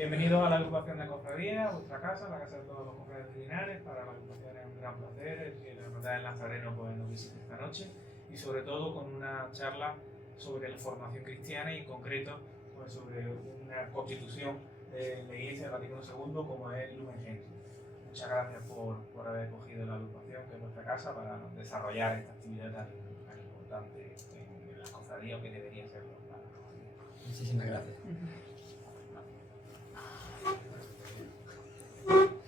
Bienvenidos a la agrupación de cofradías, vuestra casa, la casa de todos los cofrades trinales. Para la agrupación es un gran placer el que la Hermandad del Nazareno pues, nos visite esta noche, y sobre todo con una charla sobre la formación cristiana y en concreto pues, sobre una constitución de la Iglesia del Vaticano II como es Lumen Gentium. Muchas gracias por haber cogido la agrupación, que es nuestra casa, para desarrollar esta actividad tan importante en las cofradías, o que debería serlo para las cofradías. Muchísimas gracias.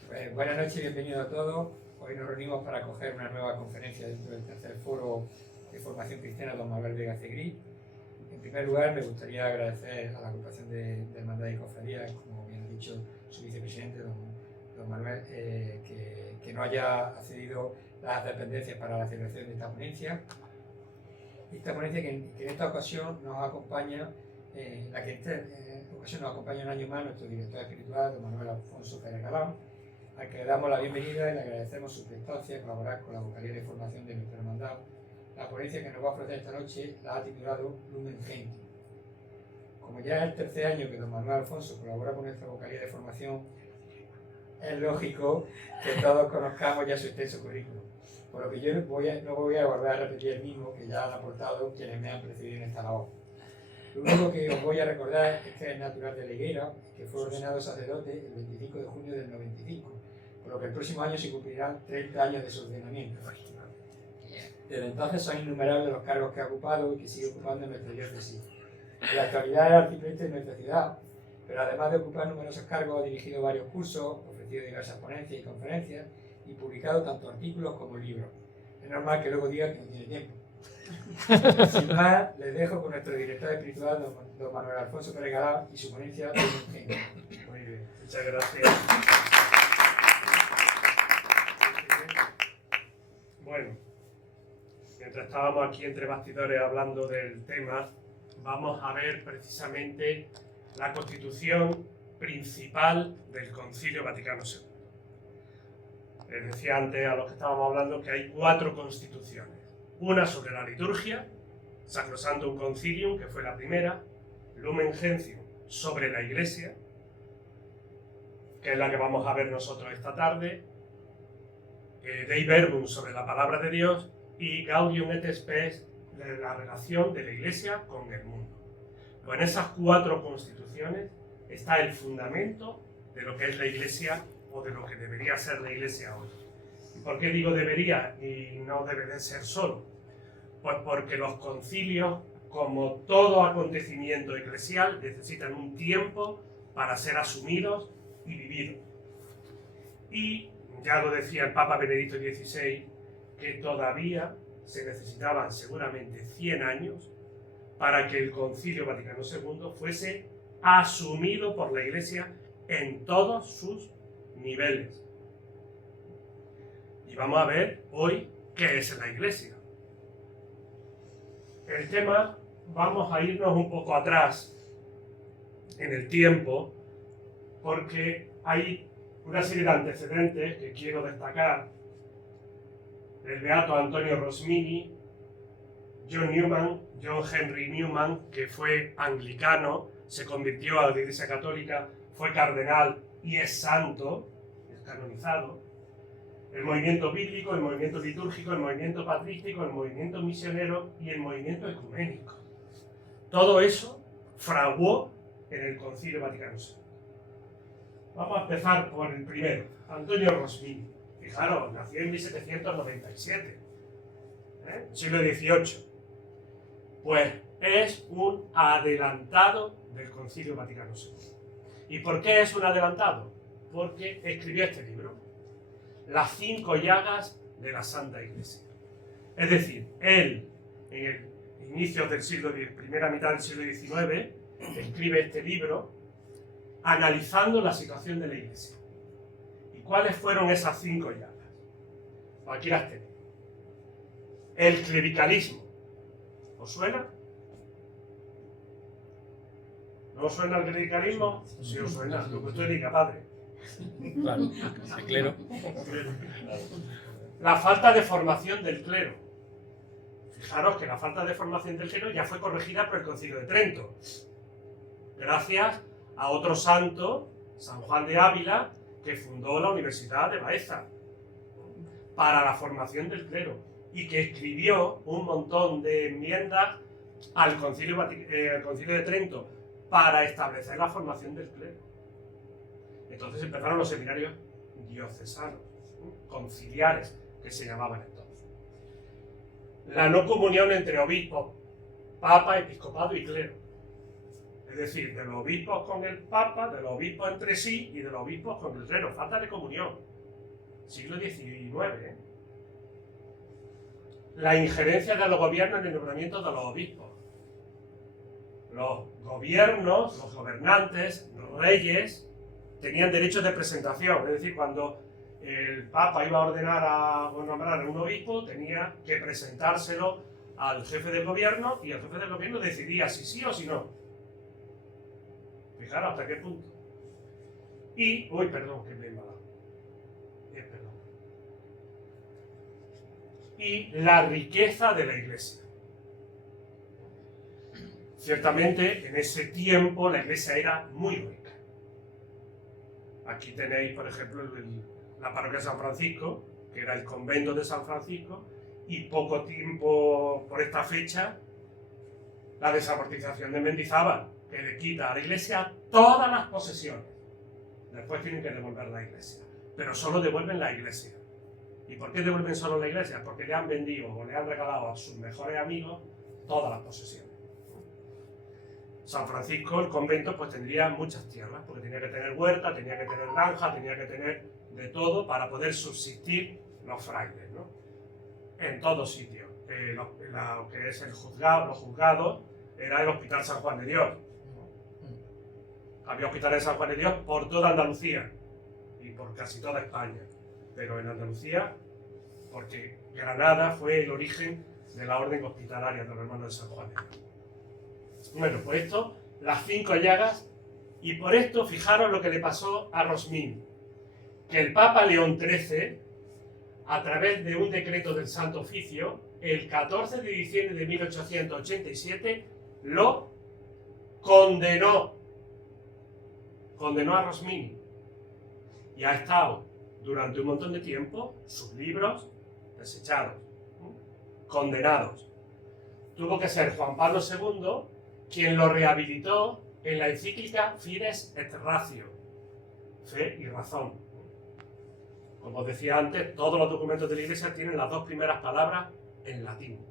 Pues, buenas noches y bienvenidos a todos. Hoy nos reunimos para acoger una nueva conferencia dentro del tercer foro de formación cristiana Don Manuel Vega Cegrí. En primer lugar, me gustaría agradecer a la agrupación de Hermandad y Cofradías, como bien ha dicho su vicepresidente, don Manuel, que nos haya accedido las dependencias para la celebración de esta ponencia. Esta ponencia que en esta ocasión nos acompaña, nos acompaña un año más nuestro director espiritual, don Manuel Alfonso Pérez Galán, al que le damos la bienvenida y le agradecemos su prestancia a colaborar con la vocalía de formación de nuestra hermandad. La ponencia que nos va a ofrecer esta noche la ha titulado Lumen Gentium. Como ya es el tercer año que don Manuel Alfonso colabora con nuestra vocalía de formación, es lógico que todos conozcamos ya su extenso currículum, por lo que yo no voy a volver a repetir el mismo que ya han aportado quienes me han precedido en esta labor. Lo único que os voy a recordar es que es natural de La Higuera, que fue ordenado sacerdote el 25 de junio del 95, por lo que el próximo año se cumplirán 30 años de su ordenamiento. Desde entonces son innumerables los cargos que ha ocupado y que sigue ocupando en nuestra diócesis. En la actualidad es arcipreste de nuestra ciudad, pero además de ocupar numerosos cargos ha dirigido varios cursos, ofrecido diversas ponencias y conferencias y publicado tanto artículos como libros. Es normal que luego diga que no tiene tiempo. Sin más, les dejo con nuestro director espiritual, don Manuel Alfonso Pérez Galán, y su ponencia de Lumen. Muy bien, muchas gracias. Bueno, mientras estábamos aquí entre bastidores hablando del tema, vamos a ver precisamente la constitución principal del Concilio Vaticano II. Les decía antes a los que estábamos hablando que hay 4 constituciones. Una sobre la liturgia, Sacrosanctum Concilium, que fue la primera, Lumen Gentium sobre la Iglesia, que es la que vamos a ver nosotros esta tarde, Dei Verbum sobre la Palabra de Dios y Gaudium et Spes de la relación de la Iglesia con el mundo. Pues en esas 4 constituciones está el fundamento de lo que es la Iglesia o de lo que debería ser la Iglesia hoy. ¿Y por qué digo debería y no debe de ser solo? Pues porque los concilios, como todo acontecimiento eclesial, necesitan un tiempo para ser asumidos y vividos. Y ya lo decía el Papa Benedicto XVI, que todavía se necesitaban seguramente 100 años para que el Concilio Vaticano II fuese asumido por la Iglesia en todos sus niveles. Y vamos a ver hoy qué es la Iglesia. El tema, vamos a irnos un poco atrás en el tiempo, porque hay una serie de antecedentes que quiero destacar. El beato Antonio Rosmini, John Henry Newman, que fue anglicano, se convirtió a la Iglesia Católica, fue cardenal y es santo, es canonizado. El movimiento bíblico, el movimiento litúrgico, el movimiento patrístico, el movimiento misionero y el movimiento ecuménico. Todo eso fraguó en el Concilio Vaticano II. Vamos a empezar por el primero, Antonio Rosmini. Fijaros, nació en 1797, siglo XVIII. Pues es un adelantado del Concilio Vaticano II. ¿Y por qué es un adelantado? Porque escribió este libro, Las 5 llagas de la Santa Iglesia. Es decir, él, en el inicio del primera mitad del siglo XIX, escribe este libro analizando la situación de la Iglesia. ¿Y cuáles fueron esas 5 llagas? Aquí las tenéis. El clericalismo. ¿Os suena? ¿No os suena el clericalismo? Si os suena, lo que usted diga, padre. Claro, el clero. La falta de formación del clero. Fijaros que la falta de formación del clero ya fue corregida por el Concilio de Trento, gracias a otro santo San Juan de Ávila, que fundó la Universidad de Baeza para la formación del clero y que escribió un montón de enmiendas al Concilio de Trento para establecer la formación del clero. Entonces empezaron los seminarios diocesanos, conciliares, que se llamaban entonces. La no comunión entre obispos, papa, episcopado y clero. Es decir, de los obispos con el papa, de los obispos entre sí y de los obispos con el clero. Falta de comunión. Siglo XIX, ¿eh? La injerencia de los gobiernos en el nombramiento de los obispos. Los gobiernos, los gobernantes, los reyes, tenían derechos de presentación. Es decir, cuando el Papa iba a ordenar o nombrar a un obispo, tenía que presentárselo al jefe del gobierno y el jefe del gobierno decidía si sí o si no. Fijaros hasta qué punto. Y, uy, perdón, que me he embalado. Perdón. Y la riqueza de la Iglesia. Ciertamente, en ese tiempo la Iglesia era muy rica. Aquí tenéis, por ejemplo, la parroquia de San Francisco, que era el convento de San Francisco, y poco tiempo por esta fecha, la desamortización de Mendizábal, que le quita a la Iglesia todas las posesiones. Después tienen que devolver la Iglesia, pero solo devuelven la Iglesia. ¿Y por qué devuelven solo la Iglesia? Porque le han vendido o le han regalado a sus mejores amigos todas las posesiones. San Francisco, el convento, pues tendría muchas tierras, porque tenía que tener huerta, tenía que tener granja, tenía que tener de todo para poder subsistir los frailes, ¿no? En todos sitios. Lo que es el juzgado, los juzgados, era el Hospital San Juan de Dios. Había hospitales de San Juan de Dios por toda Andalucía y por casi toda España. Pero en Andalucía, porque Granada fue el origen de la orden hospitalaria de los hermanos de San Juan de Dios. Bueno, pues esto, las 5 llagas, y por esto fijaros lo que le pasó a Rosmini, que el Papa León XIII, a través de un decreto del Santo Oficio, el 14 de diciembre de 1887, lo condenó a Rosmini, y ha estado durante un montón de tiempo sus libros desechados, condenados. Tuvo que ser Juan Pablo II quien lo rehabilitó en la encíclica Fides et Ratio, fe y razón. Como os decía antes, todos los documentos de la Iglesia tienen las 2 primeras palabras en latín.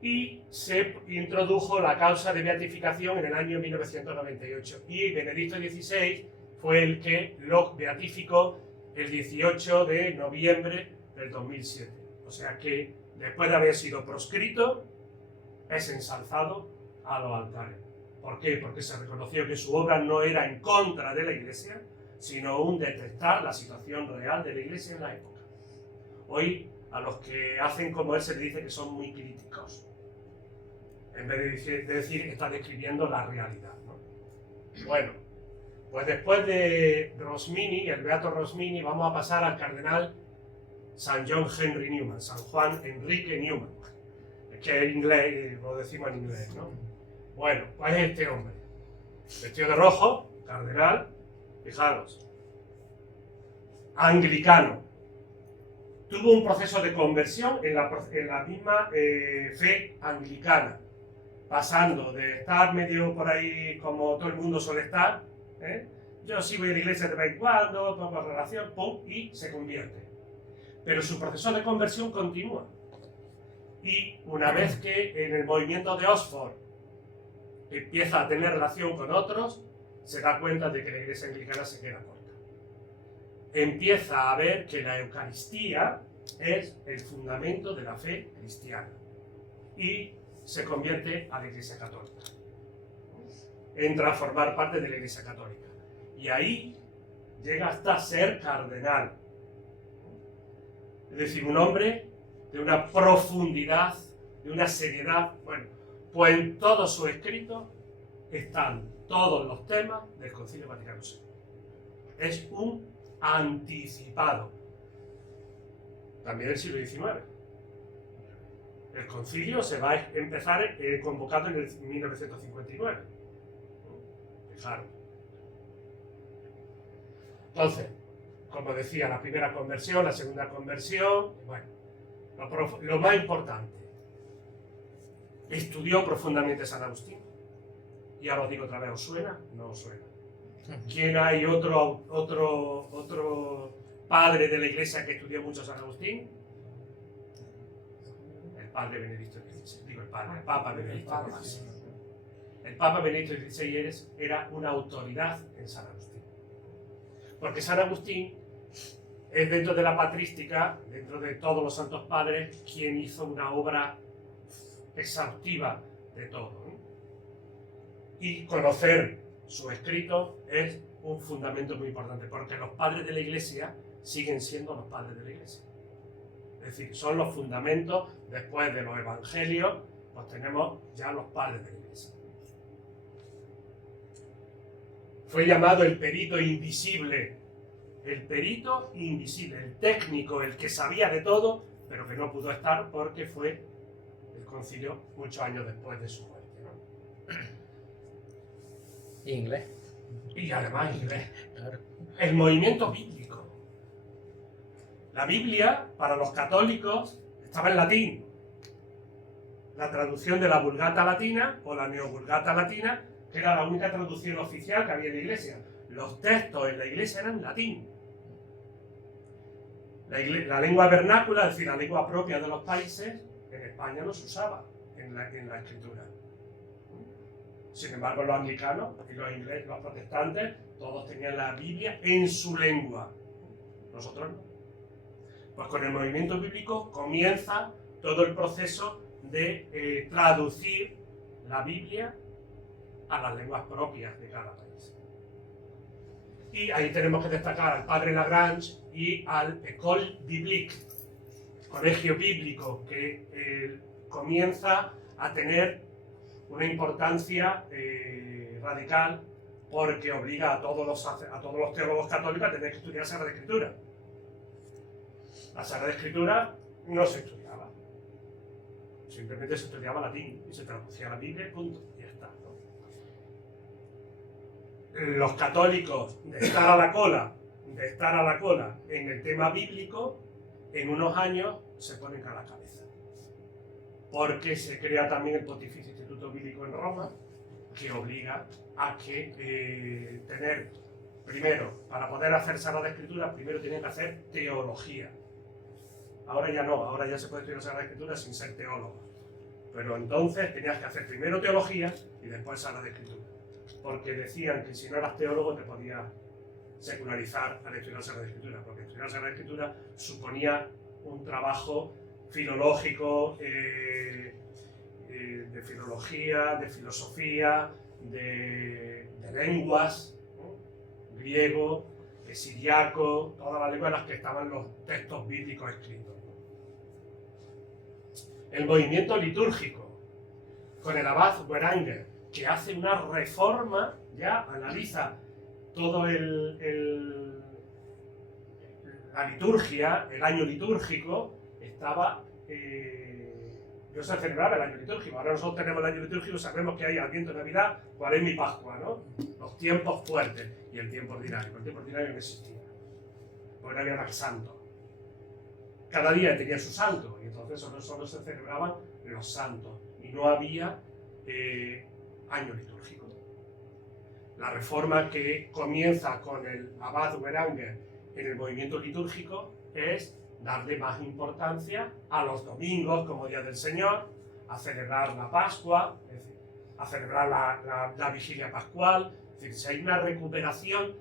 Y se introdujo la causa de beatificación en el año 1998. Y Benedicto XVI fue el que lo beatificó el 18 de noviembre del 2007. O sea que, después de haber sido proscrito, es ensalzado a los altares. ¿Por qué? Porque se reconoció que su obra no era en contra de la Iglesia, sino un detectar la situación real de la Iglesia en la época. Hoy, a los que hacen como él se les dice que son muy críticos. En vez de decir, está describiendo la realidad, ¿no? Bueno, pues después de Rosmini, el beato Rosmini, vamos a pasar al cardenal San John Henry Newman, San Juan Enrique Newman. Que en inglés, lo decimos en inglés, ¿no? Bueno, pues es este hombre, vestido de rojo, cardenal, fijaros, anglicano. Tuvo un proceso de conversión en la misma fe anglicana, pasando de estar medio por ahí como todo el mundo suele estar, yo sí voy a la iglesia de vez en cuando, pongo relación, pum, y se convierte. Pero su proceso de conversión continúa. Y una vez que en el movimiento de Oxford empieza a tener relación con otros, se da cuenta de que la iglesia anglicana se queda corta. Empieza a ver que la Eucaristía es el fundamento de la fe cristiana y se convierte a la Iglesia Católica. Entra a formar parte de la Iglesia Católica. Y ahí llega hasta ser cardenal. Es decir, un hombre de una profundidad, de una seriedad. Bueno, pues en todo su escrito están todos los temas del Concilio Vaticano II. Es un anticipado. También del siglo XIX. El concilio se va a empezar convocado en el 1959. Fijaros. Entonces, como decía, la primera conversión, la segunda conversión, bueno, lo más importante, estudió profundamente San Agustín. Y ahora os digo otra vez, ¿os suena? No os suena. ¿Quién hay otro padre de la Iglesia que estudió mucho San Agustín? El padre Benedicto XVI. Digo, el Papa Benedicto XVI. El Papa Benedicto XVI era una autoridad en San Agustín. Porque San Agustín es, dentro de la patrística, dentro de todos los santos padres, quien hizo una obra exhaustiva de todo, ¿no? Y conocer su escrito es un fundamento muy importante, porque los padres de la Iglesia siguen siendo los padres de la Iglesia. Es decir, son los fundamentos. Después de los evangelios, pues tenemos ya los padres de la Iglesia. Fue llamado el perito invisible. El perito invisible, el técnico, el que sabía de todo, pero que no pudo estar porque fue el concilio muchos años después de su muerte, ¿no? Inglés. Y además inglés. Claro. El movimiento bíblico. La Biblia, para los católicos, estaba en latín. La traducción de la Vulgata Latina o la Neovulgata Latina, que era la única traducción oficial que había en la Iglesia. Los textos en la Iglesia eran latín. La lengua vernácula, es decir, la lengua propia de los países, en España no se usaba en la escritura. Sin embargo, los anglicanos y los ingleses, los protestantes, todos tenían la Biblia en su lengua. Nosotros no. Pues con el movimiento bíblico comienza todo el proceso de traducir la Biblia a las lenguas propias de cada país. Y ahí tenemos que destacar al padre Lagrange y al École Biblique, colegio bíblico, que comienza a tener una importancia radical, porque obliga a todos los teólogos católicos a tener que estudiar Sagrada Escritura. La Sagrada Escritura no se estudiaba, simplemente se estudiaba latín y se traducía a la Biblia, punto, y ya está, ¿no? Los católicos, de estar a la cola en el tema bíblico, en unos años se ponen a la cabeza, porque se crea también el Pontificio Instituto Bíblico en Roma, que obliga a que tener, primero, para poder hacer Sagrada Escritura, primero tienen que hacer teología. Ahora ya no, ahora ya se puede estudiar Sagrada Escritura sin ser teólogo. Pero entonces tenías que hacer primero teología y después Sagrada Escritura. Porque decían que si no eras teólogo te podías secularizar al estudiar Sagrada Escritura, porque estudiar Sagrada Escritura suponía un trabajo filológico, de filología, de filosofía, de lenguas, ¿no? Griego, siriaco, todas las lenguas en las que estaban los textos bíblicos escritos, ¿no? El movimiento litúrgico, con el abad Weranger, que hace una reforma, ya analiza todo la liturgia, el año litúrgico, estaba... no se celebraba el año litúrgico. Ahora nosotros tenemos el año litúrgico, sabemos que hay Adviento, Navidad, Cuaresma y Pascua, ¿no? Los tiempos fuertes y el tiempo ordinario. El tiempo ordinario no existía, porque no había más santo. Cada día tenía su santo, y entonces solo se celebraban los santos, y no había año litúrgico. La reforma que comienza con el abad Weranger en el movimiento litúrgico es darle más importancia a los domingos como Día del Señor, a celebrar la Pascua, es decir, a celebrar la vigilia pascual. Es decir, si hay una recuperación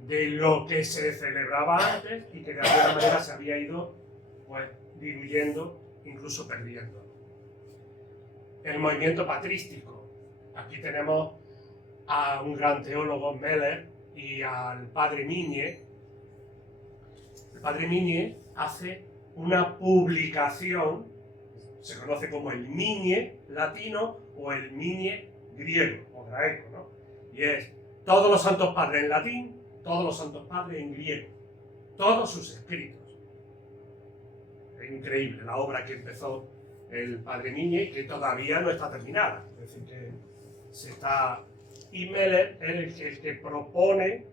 de lo que se celebraba antes y que de alguna manera se había ido pues diluyendo, incluso perdiendo. El movimiento patrístico. Aquí tenemos a un gran teólogo, Meller, y al padre Migne. El padre Migne hace una publicación, se conoce como el Migne latino o el Migne griego o graeco, ¿no? Y es todos los santos padres en latín, todos los santos padres en griego, todos sus escritos. Es increíble la obra que empezó el padre Migne, que todavía no está terminada, es decir, que se está... Y Meller es el que propone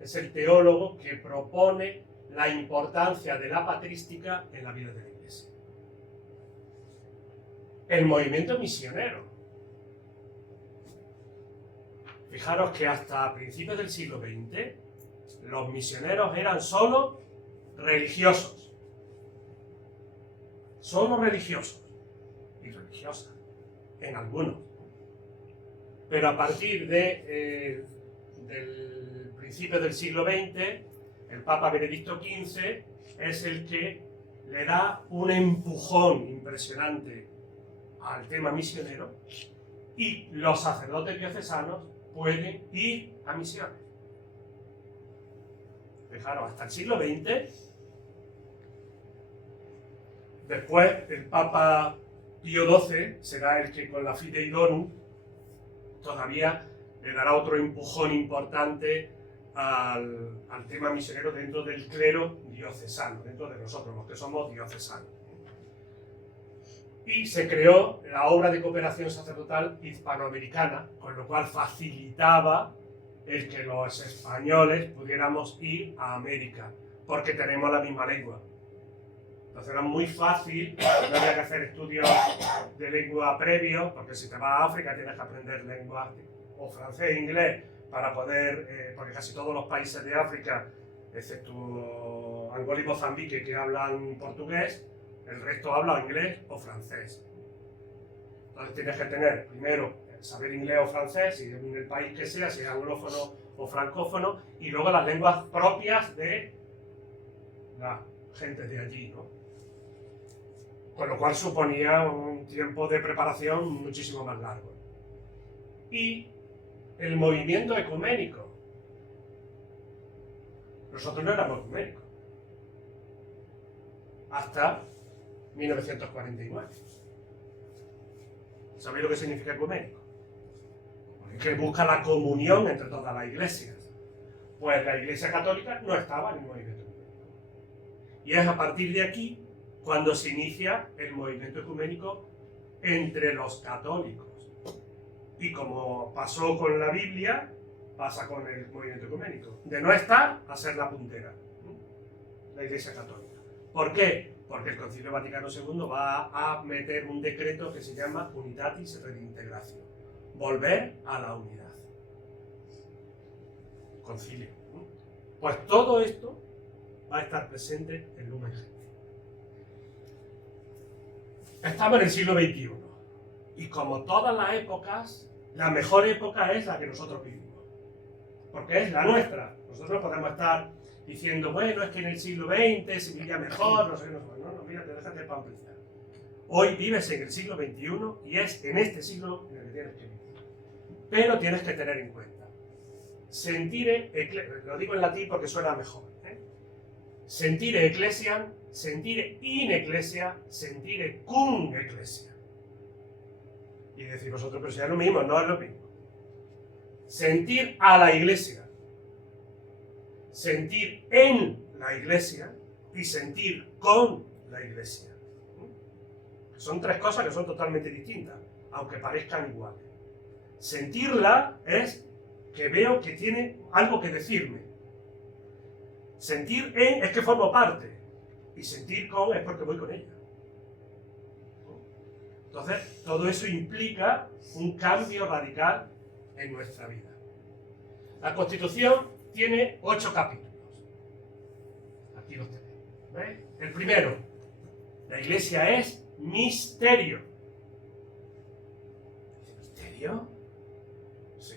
es el teólogo que propone la importancia de la patrística en la vida de la Iglesia. El movimiento misionero. Fijaros que hasta principios del siglo XX los misioneros eran solo religiosos. Solo religiosos. Y religiosas. En algunos. Pero a partir del principio del siglo XX, el Papa Benedicto XV es el que le da un empujón impresionante al tema misionero y los sacerdotes diocesanos pueden ir a misiones. Fijaros, hasta el siglo XX, después el Papa Pío XII será el que con la Fidei Donum todavía le dará otro empujón importante al tema misionero dentro del clero diocesano, dentro de nosotros, los que somos diocesanos. Y se creó la obra de cooperación sacerdotal hispanoamericana, con lo cual facilitaba el que los españoles pudiéramos ir a América, porque tenemos la misma lengua. Entonces era muy fácil, no había que hacer estudios de lengua previos, porque si te vas a África tienes que aprender lengua o francés e inglés para poder, porque casi todos los países de África, excepto Angola y Mozambique, que hablan portugués, el resto habla inglés o francés. Entonces tienes que tener, primero, saber inglés o francés, si en el país que sea, si es anglófono o francófono, y luego las lenguas propias de la gente de allí, ¿no? Con lo cual suponía un tiempo de preparación muchísimo más largo. Y el movimiento ecuménico. Nosotros no éramos ecuménicos. Hasta 1949. ¿Sabéis lo que significa ecuménico? Que busca la comunión entre todas las iglesias. Pues la Iglesia Católica no estaba en el movimiento ecuménico. Y es a partir de aquí cuando se inicia el movimiento ecuménico entre los católicos. Y como pasó con la Biblia, pasa con el movimiento ecuménico. De no estar a ser la puntera, la Iglesia Católica. ¿Por qué? Porque el Concilio Vaticano II va a meter un decreto que se llama Unitatis Redintegratio. Volver a la unidad. Concilio. Pues todo esto va a estar presente en Lumen Gentium. Estamos en el siglo XXI. Y como todas las épocas, la mejor época es la que nosotros vivimos. Porque es la nuestra. Nosotros podemos estar diciendo, bueno, es que en el siglo XX se vivía mejor, no sé qué, no sé. No, mírate, déjate pamplizar. Hoy vives en el siglo XXI y es en este siglo en el que tienes que vivir. Pero tienes que tener en cuenta. Sentire, lo digo en latín porque suena mejor. Sentire ecclesiam, sentire in ecclesia, sentire cum ecclesia. Y decir vosotros, pero si es lo mismo, no es lo mismo. Sentir a la iglesia, sentir en la iglesia y sentir con la iglesia. Son tres cosas que son totalmente distintas, aunque parezcan iguales. Sentirla es que veo que tiene algo que decirme. Sentir en es que formo parte. Y sentir con es porque voy con ella. Entonces, todo eso implica un cambio radical en nuestra vida. La Constitución tiene 8 capítulos. Aquí los tenéis. ¿Veis? El primero, la Iglesia es misterio. ¿Misterio? Sí,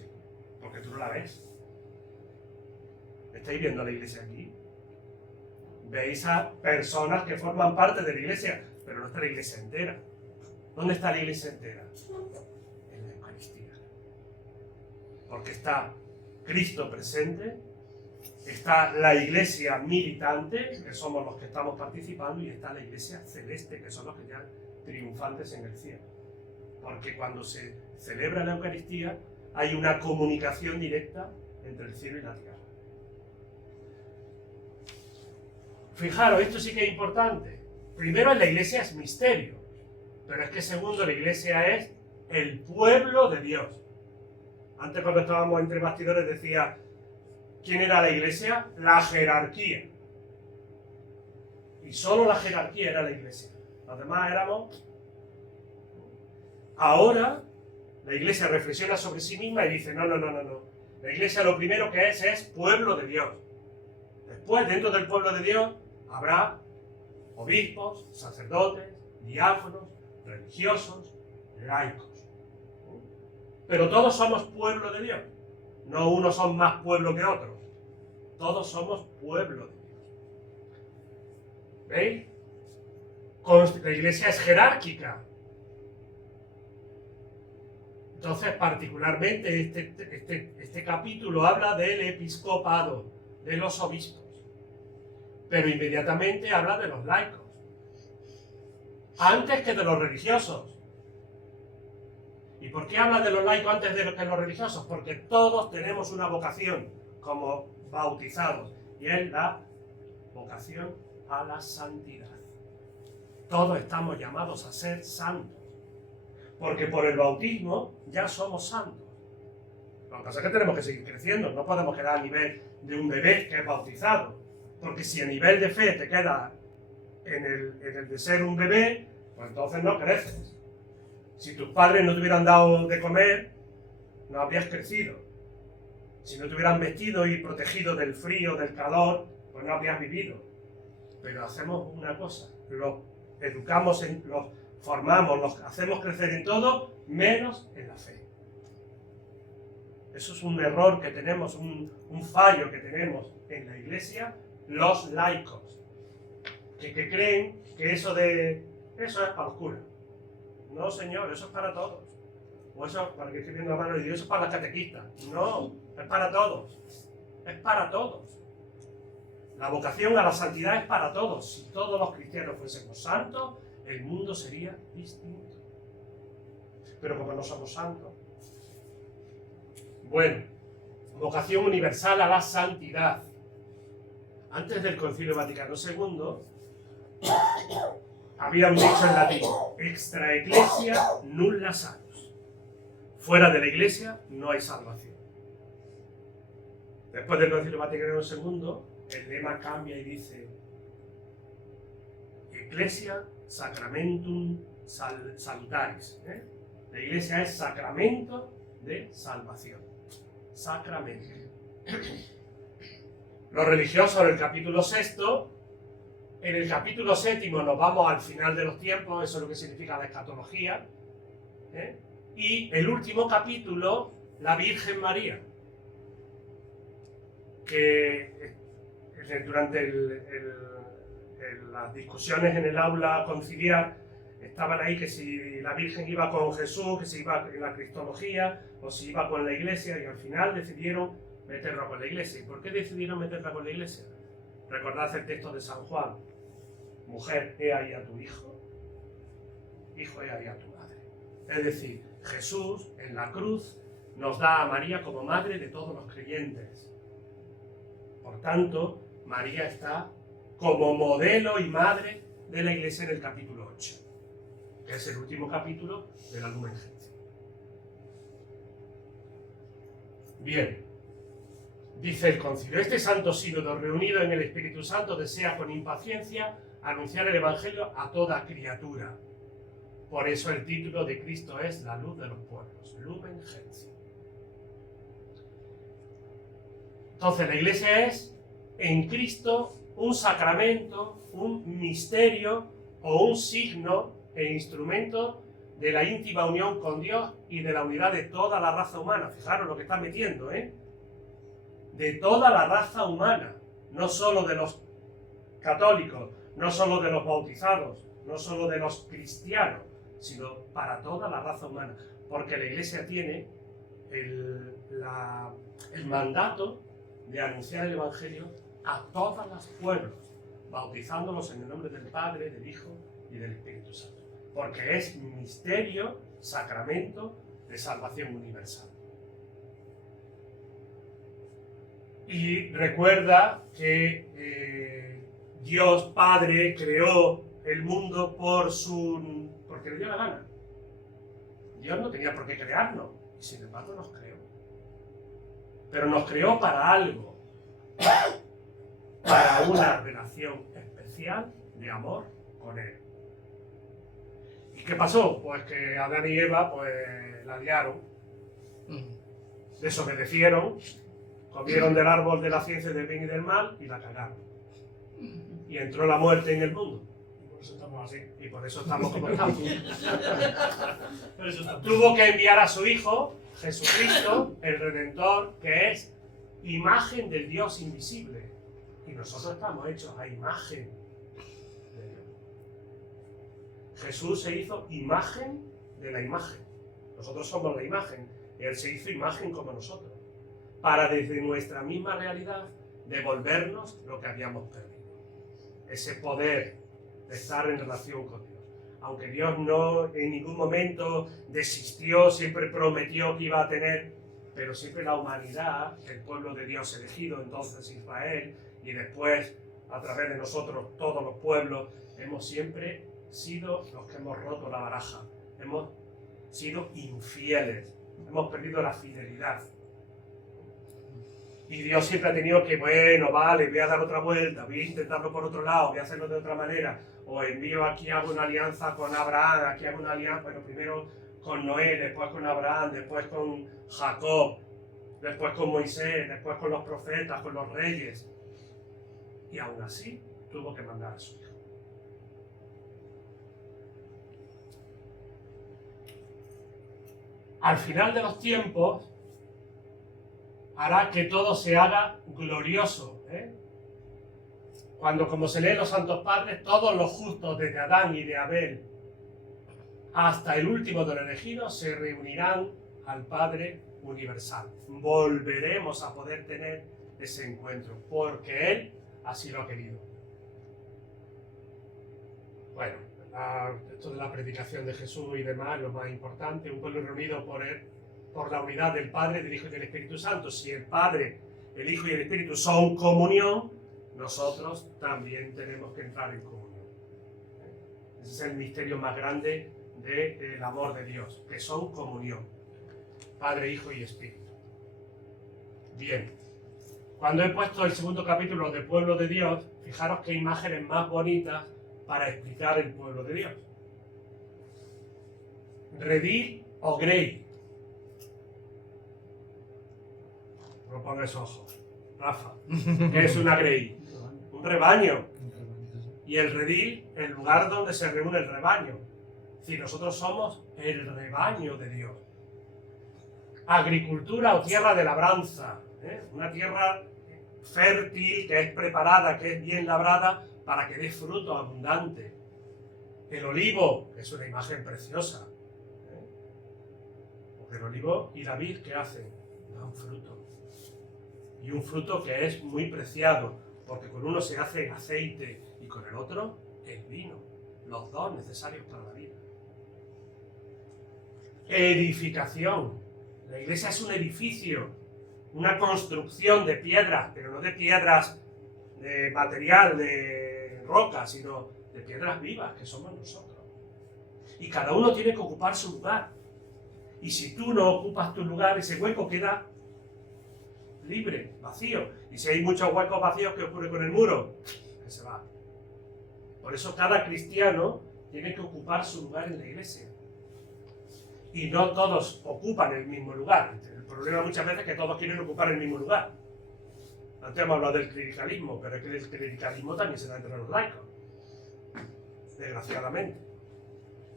porque tú no la ves. ¿Estáis viendo a la Iglesia aquí? Veis a personas que forman parte de la Iglesia, pero no está la Iglesia entera. ¿Dónde está la Iglesia entera? En la Eucaristía. Porque está Cristo presente, está la Iglesia militante, que somos los que estamos participando, y está la Iglesia celeste, que son los que ya triunfantes en el cielo. Porque cuando se celebra la Eucaristía, hay una comunicación directa entre el cielo y la tierra. Fijaros, esto sí que es importante. Primero, la Iglesia es misterio. Pero es que segundo, la Iglesia es el pueblo de Dios. Antes cuando estábamos entre bastidores decía, ¿Quién era la iglesia? La jerarquía. Y solo la jerarquía era la iglesia. Los demás éramos... Ahora, la iglesia reflexiona sobre sí misma y dice, no. La iglesia lo primero que es pueblo de Dios. Después, dentro del pueblo de Dios, habrá obispos, sacerdotes, diáconos, religiosos, laicos. Pero todos somos pueblo de Dios. No unos son más pueblo que otros. Todos somos pueblo de Dios. ¿Veis? La iglesia es jerárquica. Entonces, particularmente, este capítulo habla del episcopado, de los obispos. Pero inmediatamente habla de los laicos. Antes que de los religiosos. ¿Y por qué habla de los laicos antes de que los religiosos? Porque todos tenemos una vocación como bautizados. Y es la vocación a la santidad. Todos estamos llamados a ser santos. Porque por el bautismo ya somos santos. Lo que pasa es que tenemos que seguir creciendo. No podemos quedar a nivel de un bebé que es bautizado. Porque si a nivel de fe te quedas en el de ser un bebé, pues entonces no creces. Si tus padres no te hubieran dado de comer, no habrías crecido. Si no te hubieran vestido y protegido del frío, del calor, pues no habrías vivido. Pero hacemos una cosa, los educamos, los formamos, los hacemos crecer en todo, menos en la fe. Eso es un error que tenemos, un fallo que tenemos en la iglesia, los laicos, que creen que eso es para los curas. No, señor, eso es para todos. O eso, para que esté viendo la mano de Dios, eso es para las catequistas. No, es para todos. Es para todos. La vocación a la santidad es para todos. Si todos los cristianos fuésemos santos, el mundo sería distinto. Pero como no somos santos. Bueno, vocación universal a la santidad. Antes del Concilio Vaticano II, había un dicho en latín: extra ecclesia nulla salus. Fuera de la iglesia no hay salvación. Después del Concilio Vaticano II, el lema cambia y dice: Ecclesia sacramentum salutaris. La iglesia es sacramento de salvación. Sacramento. Los religiosos en el capítulo 6, en el capítulo 7 nos vamos al final de los tiempos, eso es lo que significa la escatología, y el último capítulo, la Virgen María, que durante las discusiones en el aula conciliar estaban ahí que si la Virgen iba con Jesús, que si iba en la cristología o si iba con la iglesia, y al final decidieron meterla con la iglesia. ¿Y por qué decidieron meterla con la iglesia? Recordad el texto de San Juan: mujer, he ahí a tu hijo, hijo, he ahí a tu madre. Es decir, Jesús en la cruz nos da a María como madre de todos los creyentes. Por tanto, María está como modelo y madre de la iglesia en el capítulo 8, que es el último capítulo de la Lumen Gentium. Bien, dice el concilio: este santo sínodo reunido en el Espíritu Santo desea con impaciencia anunciar el Evangelio a toda criatura. Por eso el título de Cristo es la luz de los pueblos, Lumen Gentium. Entonces la iglesia es en Cristo un sacramento, un misterio o un signo e instrumento de la íntima unión con Dios y de la unidad de toda la raza humana. Fijaros lo que está metiendo, de toda la raza humana, no solo de los católicos, no solo de los bautizados, no solo de los cristianos, sino para toda la raza humana, porque la iglesia tiene el mandato de anunciar el Evangelio a todos los pueblos, bautizándolos en el nombre del Padre, del Hijo y del Espíritu Santo, porque es misterio, sacramento de salvación universal. Y recuerda que Dios Padre creó el mundo porque le dio la gana. Dios no tenía por qué crearnos, y sin embargo nos creó. Pero nos creó para algo. para una relación especial de amor con Él. ¿Y qué pasó? Pues que Adán y Eva pues la liaron, desobedecieron, comieron del árbol de la ciencia del bien y del mal y la cagaron. Y entró la muerte en el mundo. Y por eso estamos así. Y por eso estamos como estamos. Tuvo que enviar a su Hijo, Jesucristo, el Redentor, que es imagen del Dios invisible. Y nosotros estamos hechos a imagen de Dios. Jesús se hizo imagen de la imagen. Nosotros somos la imagen. Él se hizo imagen como nosotros. Para desde nuestra misma realidad devolvernos lo que habíamos perdido. Ese poder de estar en relación con Dios. Aunque Dios no en ningún momento desistió, siempre prometió que iba a tener, pero siempre la humanidad, el pueblo de Dios elegido, entonces Israel, y después a través de nosotros todos los pueblos, hemos siempre sido los que hemos roto la baraja, hemos sido infieles, hemos perdido la fidelidad. Y Dios siempre ha tenido que, bueno, vale, voy a dar otra vuelta, voy a intentarlo por otro lado, voy a hacerlo de otra manera, o envío aquí, hago una alianza con Abraham, aquí hago una alianza, bueno, primero con Noé, después con Abraham, después con Jacob, después con Moisés, después con los profetas, con los reyes. Y aún así tuvo que mandar a su hijo. Al final de los tiempos, hará que todo se haga glorioso. Cuando, como se lee en los Santos Padres, todos los justos desde Adán y de Abel hasta el último de los elegidos se reunirán al Padre universal. Volveremos a poder tener ese encuentro, porque Él así lo ha querido. Bueno, esto de la predicación de Jesús y demás, lo más importante, un pueblo reunido por Él, por la unidad del Padre, del Hijo y del Espíritu Santo. Si el Padre, el Hijo y el Espíritu son comunión, nosotros también tenemos que entrar en comunión. Ese es el misterio más grande del amor de Dios, que son comunión. Padre, Hijo y Espíritu. Bien. Cuando he puesto el segundo capítulo de Pueblo de Dios, fijaros qué imágenes más bonitas para explicar el pueblo de Dios. Redil o grey. No pongas ojos. Rafa, ¿qué es una grey? Un rebaño. Y el redil, el lugar donde se reúne el rebaño. Si nosotros somos el rebaño de Dios. Agricultura o tierra de labranza. Una tierra fértil, que es preparada, que es bien labrada, para que dé fruto abundante. El olivo, que es una imagen preciosa. Porque el olivo y la vid, ¿qué hacen? Dan fruto. Y un fruto que es muy preciado, porque con uno se hace aceite y con el otro el vino. Los dos necesarios para la vida. Edificación. La iglesia es un edificio, una construcción de piedras, pero no de piedras de material, de roca, sino de piedras vivas, que somos nosotros. Y cada uno tiene que ocupar su lugar. Y si tú no ocupas tu lugar, ese hueco queda libre, vacío. Y si hay muchos huecos vacíos, ¿qué ocurre con el muro? Que se va. Por eso cada cristiano tiene que ocupar su lugar en la iglesia. Y no todos ocupan el mismo lugar. El problema muchas veces es que todos quieren ocupar el mismo lugar. Antes hemos hablado del clericalismo, pero es que el clericalismo también se da entre los laicos. Desgraciadamente.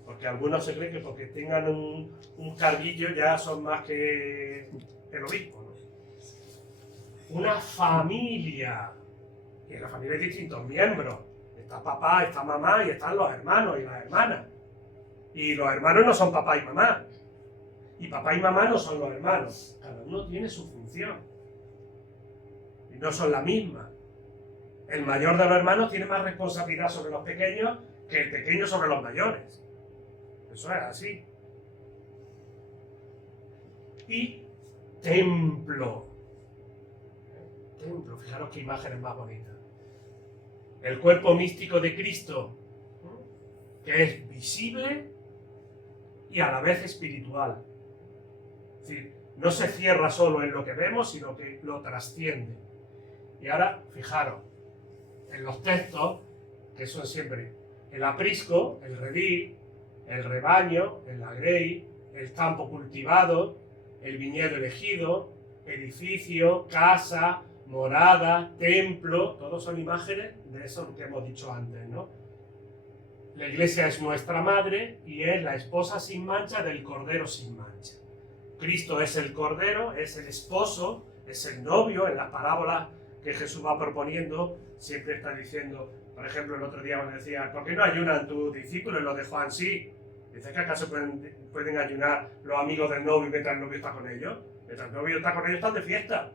Porque algunos se creen que porque tengan un carguillo ya son más que el obispo, ¿no? Una familia. Y en la familia hay distintos miembros. Está papá, está mamá y están los hermanos y las hermanas. Y los hermanos no son papá y mamá. Y papá y mamá no son los hermanos. Cada uno tiene su función. Y no son la misma. El mayor de los hermanos tiene más responsabilidad sobre los pequeños que el pequeño sobre los mayores. Eso es así. Y templo. Templo, fijaros qué imágenes más bonitas. El cuerpo místico de Cristo, que es visible y a la vez espiritual. Es decir, no se cierra solo en lo que vemos, sino que lo trasciende. Y ahora, fijaros, en los textos, que son siempre el aprisco, el redil, el rebaño, el lagrey, el campo cultivado, el viñedo elegido, edificio, casa, morada, templo, todos son imágenes de eso que hemos dicho antes, ¿no? La iglesia es nuestra madre y es la esposa sin mancha del cordero sin mancha. Cristo es el cordero, es el esposo, es el novio. En las parábolas que Jesús va proponiendo siempre está diciendo, por ejemplo, el otro día me decía, ¿por qué no ayunan tus discípulos? Los de Juan sí. Dice que acaso pueden ayunar los amigos del novio mientras el novio está con ellos. Mientras el novio está con ellos están de fiesta.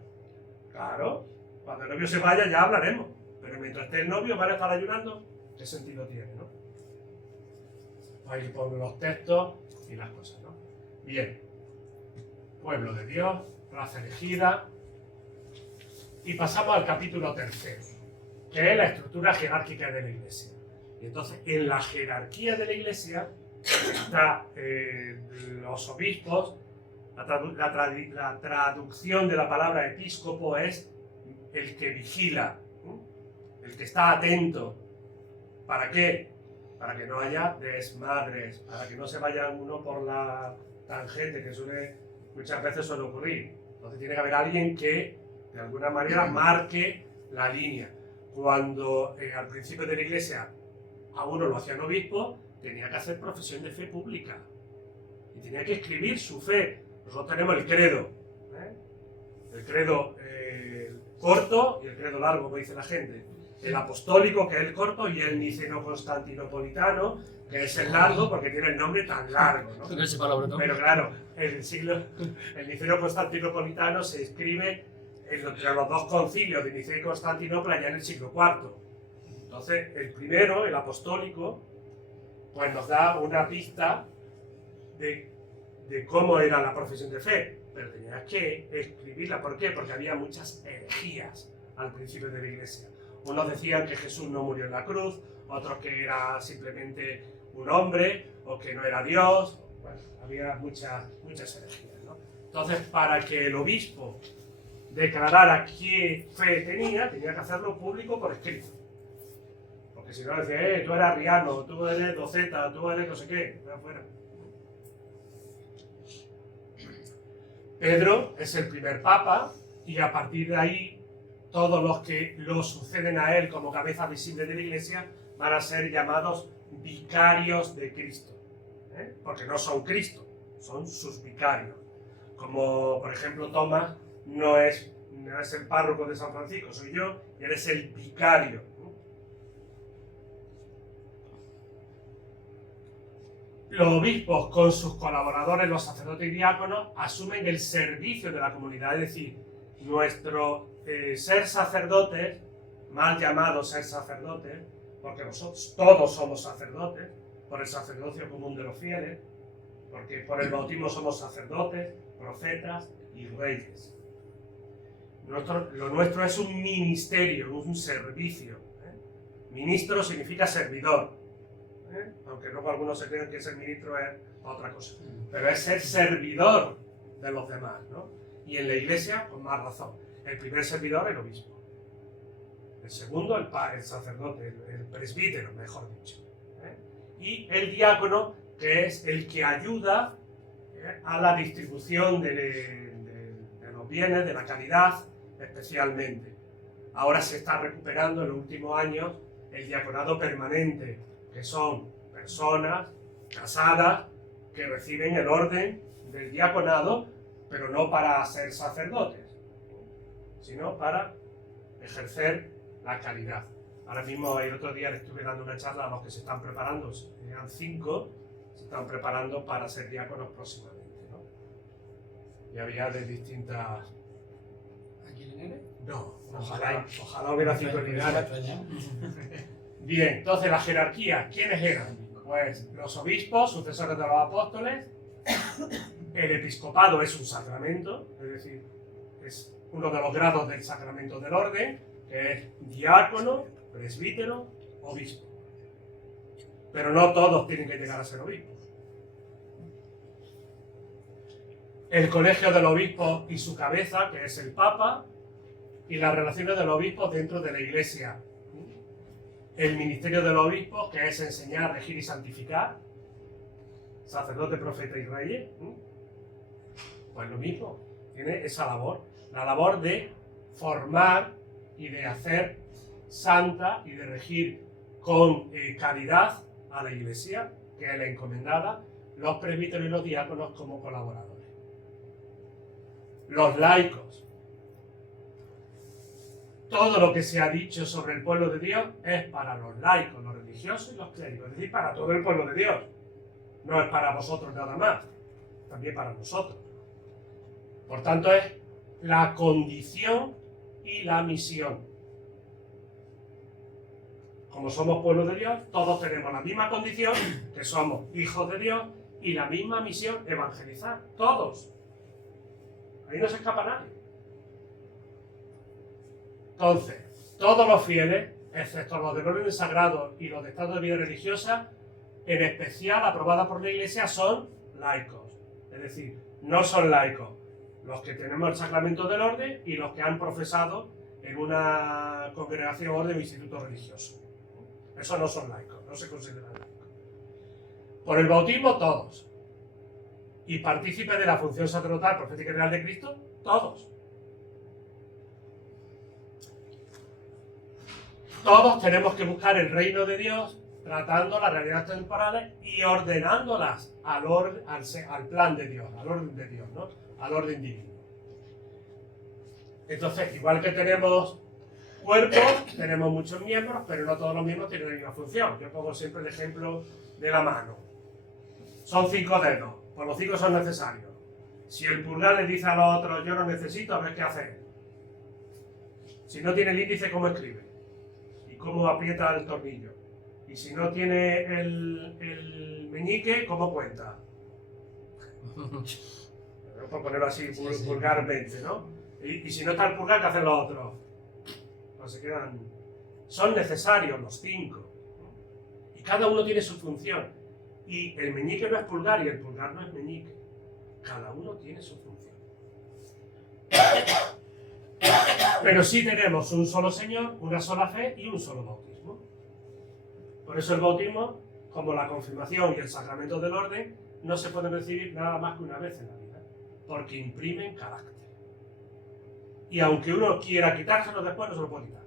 Claro, cuando el novio se vaya ya hablaremos. Pero mientras esté el novio van a estar ayunando. ¿Qué sentido tiene, no? Ahí ponen los textos y las cosas, ¿no? Bien. Pueblo de Dios, raza elegida. Y pasamos al capítulo 3, que es la estructura jerárquica de la iglesia. Y entonces, en la jerarquía de la iglesia está los obispos. La traducción de la palabra episcopo es el que vigila, el que está atento. ¿Para qué? Para que no haya desmadres, para que no se vaya uno por la tangente que muchas veces suele ocurrir. Entonces tiene que haber alguien que de alguna manera marque la línea. Cuando al principio de la iglesia a uno lo hacían obispo, tenía que hacer profesión de fe pública y tenía que escribir su fe. Nosotros tenemos el credo, el credo corto y el credo largo, como dice la gente. El apostólico, que es el corto, y el niceno-constantinopolitano, que es el largo porque tiene el nombre tan largo, ¿no? Pero claro, el niceno-constantinopolitano se escribe entre los dos concilios de Nicea y Constantinopla ya en el siglo IV. Entonces, el primero, el apostólico, pues nos da una pista de cómo era la profesión de fe, pero tenías que escribirla. ¿Por qué? Porque había muchas herejías al principio de la iglesia. Unos decían que Jesús no murió en la cruz, otros que era simplemente un hombre, o que no era Dios. Bueno, había muchas herejías, ¿no? Entonces, para que el obispo declarara qué fe tenía que hacerlo público por escrito. Porque si no decía, tú eres arriano, tú eres doceta, tú eres no sé qué, ve afuera. Pedro es el primer papa y a partir de ahí todos los que lo suceden a él como cabeza visible de la iglesia van a ser llamados vicarios de Cristo, porque no son Cristo, son sus vicarios. Como por ejemplo Tomás no es el párroco de San Francisco, soy yo, y él es el vicario. Los obispos con sus colaboradores, los sacerdotes y diáconos, asumen el servicio de la comunidad, es decir, nuestro ser sacerdotes, mal llamado ser sacerdotes, porque nosotros todos somos sacerdotes, por el sacerdocio común de los fieles, porque por el bautismo somos sacerdotes, profetas y reyes. Lo nuestro es un ministerio, un servicio. Ministro significa servidor. Aunque luego algunos se creen que ser ministro es otra cosa, pero es ser servidor de los demás, ¿no? Y en la iglesia, con más razón, el primer servidor es el obispo, el segundo el sacerdote, el presbítero, mejor dicho, y el diácono, que es el que ayuda a la distribución de los bienes, de la caridad especialmente. Ahora se está recuperando en los últimos años el diaconado permanente, que son personas casadas que reciben el orden del diaconado, pero no para ser sacerdotes, sino para ejercer la caridad. Ahora mismo, el otro día le estuve dando una charla a los que se están preparando, eran 5, se están preparando para ser diáconos próximamente, ¿no? Y había de distintas... ¿Aquí en enero? No, ojalá hubiera 5 unidades. Bien, entonces la jerarquía, ¿quiénes eran? Pues los obispos, sucesores de los apóstoles. El episcopado es un sacramento, es decir, es uno de los grados del sacramento del orden, que es diácono, presbítero, obispo. Pero no todos tienen que llegar a ser obispos. El colegio del obispo y su cabeza, que es el Papa, y las relaciones de los obispos dentro de la Iglesia. El ministerio de los obispos, que es enseñar, regir y santificar, sacerdote, profeta y reyes, pues lo mismo, tiene esa labor, la labor de formar y de hacer santa y de regir con caridad a la Iglesia, que es la encomendada, los presbíteros y los diáconos como colaboradores. Los laicos. Todo lo que se ha dicho sobre el pueblo de Dios es para los laicos, los religiosos y los clérigos, es decir, para todo el pueblo de Dios. No es para vosotros nada más, también para nosotros. Por tanto, es la condición y la misión. Como somos pueblo de Dios, todos tenemos la misma condición, que somos hijos de Dios, y la misma misión, evangelizar. Todos. Ahí no se escapa nadie. Entonces, todos los fieles, excepto los del orden sagrado y los de estado de vida religiosa, en especial aprobada por la Iglesia, son laicos. Es decir, no son laicos los que tenemos el sacramento del orden y los que han profesado en una congregación, orden o instituto religioso. Esos no son laicos, no se consideran laicos. Por el bautismo, todos. Y partícipes de la función sacerdotal, profética y real de Cristo, todos. Todos tenemos que buscar el reino de Dios, tratando las realidades temporales y ordenándolas al plan de Dios, al orden de Dios, ¿no? Al orden divino. Entonces, igual que tenemos cuerpos, tenemos muchos miembros, pero no todos los miembros tienen la misma función. Yo pongo siempre el ejemplo de la mano. Son 5 dedos, pues los 5 son necesarios. Si el pulgar le dice a los otros, yo no necesito, a ver qué hace. Si no tiene el índice, ¿cómo escribe? ¿Y cómo aprieta el tornillo? Y si no tiene el meñique, ¿cómo cuenta? Por ponerlo así vulgarmente, ¿no? Y si no está el pulgar, ¿qué hacen los otros? Pues se quedan... Son necesarios los 5. Y cada uno tiene su función. Y el meñique no es pulgar y el pulgar no es meñique. Cada uno tiene su función. Pero sí tenemos un solo Señor, una sola fe y un solo bautismo. Por eso el bautismo, como la confirmación y el sacramento del orden, no se pueden recibir nada más que una vez en la vida, porque imprimen carácter. Y aunque uno quiera quitárselo después, no se lo puede quitar.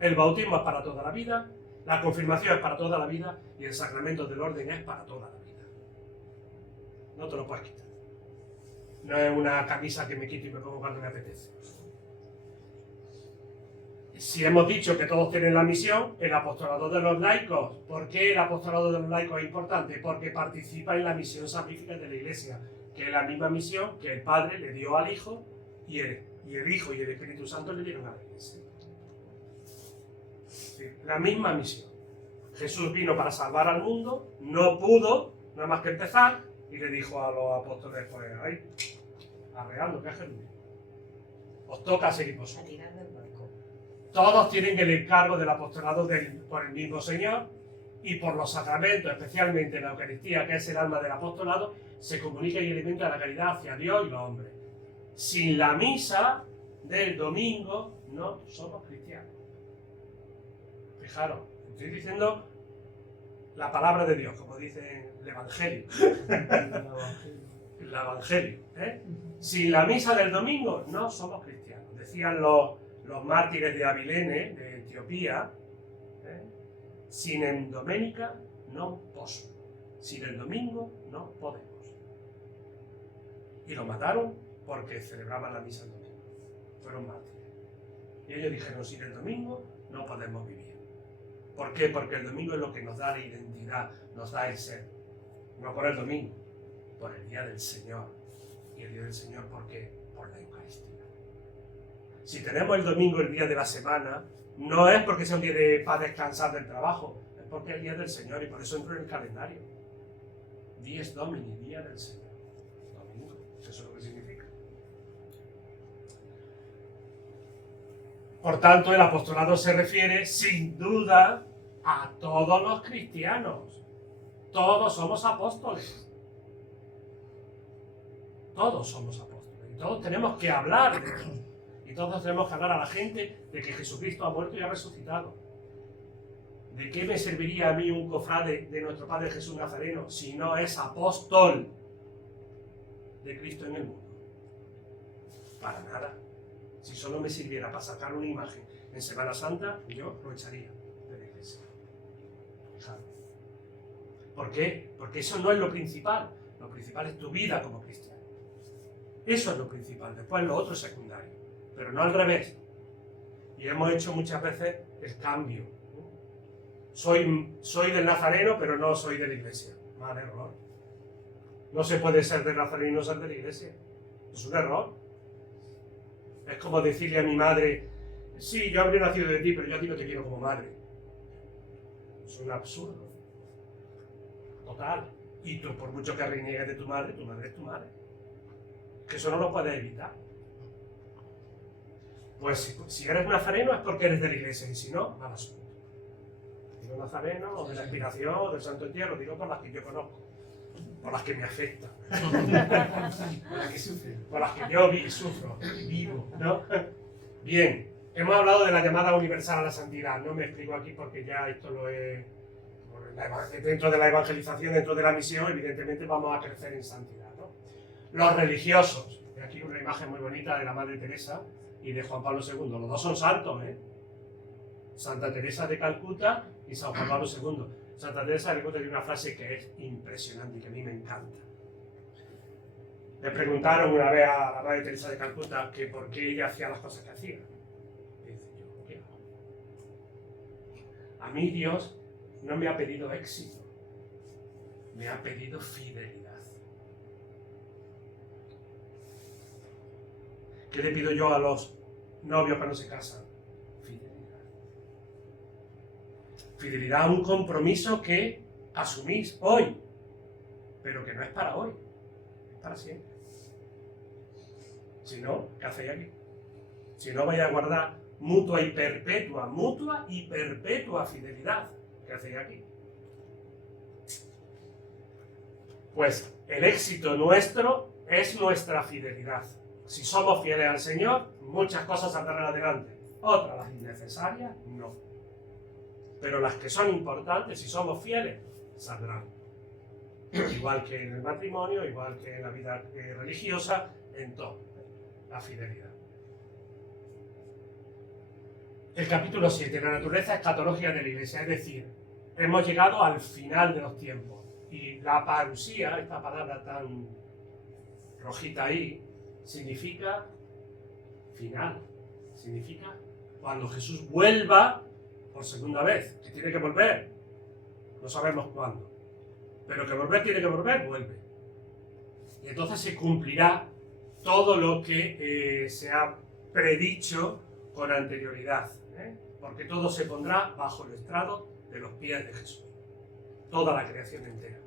El bautismo es para toda la vida, la confirmación es para toda la vida y el sacramento del orden es para toda la vida. No te lo puedes quitar. No es una camisa que me quito y me pongo cuando me apetece. Si hemos dicho que todos tienen la misión, el apostolado de los laicos. ¿Por qué el apostolado de los laicos es importante? Porque participa en la misión salvífica de la Iglesia, que es la misma misión que el Padre le dio al Hijo y el Hijo y el Espíritu Santo le dieron a la Iglesia. Sí, la misma misión. Jesús vino para salvar al mundo, no pudo, nada más que empezar, y le dijo a los apóstoles, pues ahí, arreando, que es Jesús. Os toca seguir vosotros. Todos tienen el encargo del apostolado por el mismo Señor y por los sacramentos, especialmente la Eucaristía, que es el alma del apostolado, se comunica y alimenta la caridad hacia Dios y los hombres. Sin la misa del domingo no somos cristianos. Fijaros, estoy diciendo la palabra de Dios, como dice el Evangelio. El Evangelio. Sin la misa del domingo no somos cristianos. Decían los mártires de Abilene, de Etiopía, sin endoménica no posso. Sin el domingo no podemos. Y lo mataron porque celebraban la misa el domingo. Fueron mártires. Y ellos dijeron, sin el domingo no podemos vivir. ¿Por qué? Porque el domingo es lo que nos da la identidad, nos da el ser. No por el domingo, por el día del Señor. Y el día del Señor, ¿por qué? Por la Eucaristía. Si tenemos el domingo el día de la semana, no es porque sea un día para descansar del trabajo, es porque es el día del Señor y por eso entro en el calendario. Dies Domini, día del Señor. Domingo, eso es lo que significa. Por tanto, el apostolado se refiere sin duda a todos los cristianos. Todos somos apóstoles. Todos somos apóstoles. Y todos tenemos que hablar de Dios. Y todos tenemos que hablar a la gente de que Jesucristo ha muerto y ha resucitado. ¿De qué me serviría a mí un cofrade de nuestro Padre Jesús Nazareno si no es apóstol de Cristo en el mundo? Para nada. Si solo me sirviera para sacar una imagen en Semana Santa, yo lo echaría de la iglesia. Fijaros. ¿Por qué? Porque eso no es lo principal. Lo principal es tu vida como cristiano. Eso es lo principal. Después lo otro es secundario. Pero no al revés. Y hemos hecho muchas veces el cambio. Soy del Nazareno, pero no soy de la iglesia. Mal error. No se puede ser del Nazareno y no ser de la iglesia. Es un error. Es como decirle a mi madre, sí, yo habría nacido de ti, pero yo a ti no te quiero como madre. Es un absurdo. Total. Y tú, por mucho que reniegues de tu madre es tu madre. Que eso no lo puedes evitar. Pues si eres nazareno es porque eres de la iglesia, y si no, mal asunto. Digo nazareno, o de la inspiración, o del Santo Entierro, digo por las que yo conozco, por las que me afectan, por las que yo sufro, vivo, ¿no? Bien, hemos hablado de la llamada universal a la santidad, no me explico aquí porque ya esto lo he... Dentro de la evangelización, dentro de la misión, evidentemente vamos a crecer en santidad, ¿no? Los religiosos, y aquí una imagen muy bonita de la Madre Teresa y de Juan Pablo II, los dos son santos, ¿eh? Santa Teresa de Calcuta y San Juan Pablo II. Santa Teresa de Calcuta tiene una frase que es impresionante y que a mí me encanta. Le preguntaron una vez a la Madre Teresa de Calcuta que por qué ella hacía las cosas que hacía. Y dice, yo, ¿qué hago? A mí Dios no me ha pedido éxito, me ha pedido fidelidad. ¿Qué le pido yo a los novios cuando se casan? Fidelidad. Fidelidad a un compromiso que asumís hoy, pero que no es para hoy, es para siempre. Si no, ¿qué hacéis aquí? Si no, vais a guardar mutua y perpetua fidelidad. ¿Qué hacéis aquí? Pues el éxito nuestro es nuestra fidelidad. Si somos fieles al Señor, muchas cosas saldrán adelante. Otras, las innecesarias, no. Pero las que son importantes, si somos fieles, saldrán. Igual que en el matrimonio, igual que en la vida religiosa, en todo. La fidelidad. El capítulo 7, la naturaleza escatológica de la Iglesia, es decir, hemos llegado al final de los tiempos. Y la parusía, esta palabra tan rojita ahí, significa final. Significa cuando Jesús vuelva por segunda vez, que tiene que volver. No sabemos cuándo. Pero que volver tiene que volver, vuelve. Y entonces se cumplirá todo lo que se ha predicho con anterioridad. Porque todo se pondrá bajo el estrado de los pies de Jesús. Toda la creación entera.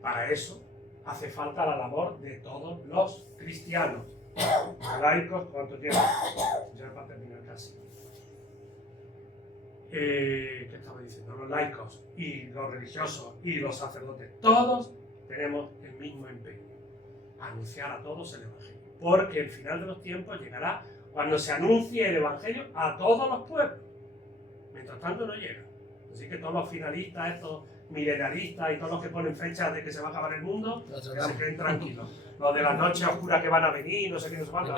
Para eso hace falta la labor de todos los cristianos. Laicos, ¿cuánto tiempo? Ya para terminar casi. ¿Qué estaba diciendo? Los laicos y los religiosos y los sacerdotes, todos tenemos el mismo empeño. Anunciar a todos el Evangelio. Porque el final de los tiempos llegará cuando se anuncie el Evangelio a todos los pueblos. Mientras tanto no llega. Así que todos los finalistas, estos milenaristas y todos los que ponen fechas de que se va a acabar el mundo, que se queden tranquilos. Los de las noches oscuras que van a venir, no sé qué, no sé cuánto.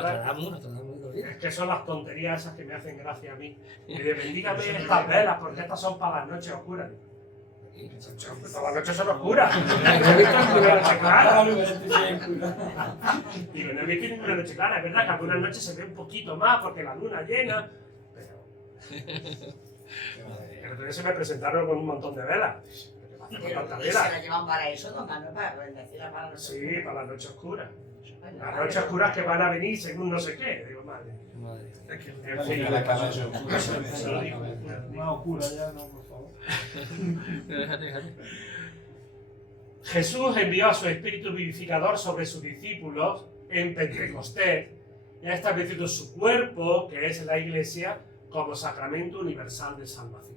Es que son las tonterías esas que me hacen gracia a mí. Y de bendígame estas velas, porque estas son para las noches oscuras. Todas las noches son oscuras. No he visto ninguna noche clara. Digo, no he visto ninguna noche clara. Es verdad que algunas noches se ve un poquito más porque la luna llena. Pero entonces se me presentaron con un montón de velas. Pero se la llevan para eso, don Manuel, para bendecirla para los... Sí, para las noches oscuras. Las noches oscuras que van a venir según no sé qué. Digo, madre. Es que en fin, Más oscura ya, no, por favor. Déjate. Jesús envió a su Espíritu vivificador sobre sus discípulos en Pentecostés y ha establecido su cuerpo, que es la Iglesia, como sacramento universal de salvación.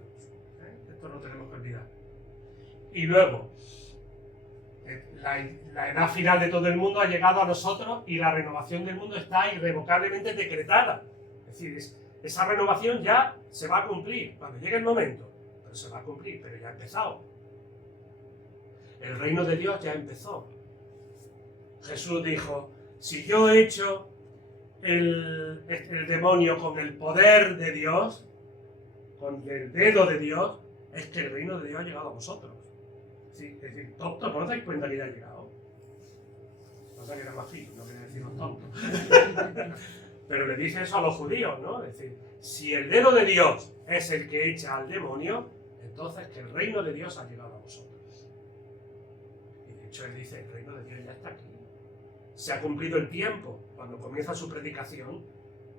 Esto no tenemos que olvidar. Y luego, la edad final de todo el mundo ha llegado a nosotros y la renovación del mundo está irrevocablemente decretada. decir, esa renovación ya se va a cumplir cuando llegue el momento, pero se va a cumplir, pero ya ha empezado. El reino de Dios ya empezó. Jesús dijo, si yo he hecho el demonio con el poder de Dios, con el dedo de Dios, es que el reino de Dios ha llegado a vosotros. Sí, es decir, tontos, ¿no os dais cuenta que ya ha llegado? Pasa que era más fino, no quería deciros tontos. Pero le dice eso a los judíos, ¿no? Es decir, si el dedo de Dios es el que echa al demonio, entonces que el reino de Dios ha llegado a vosotros. Y de hecho él dice, el reino de Dios ya está aquí. Se ha cumplido el tiempo. Cuando comienza su predicación,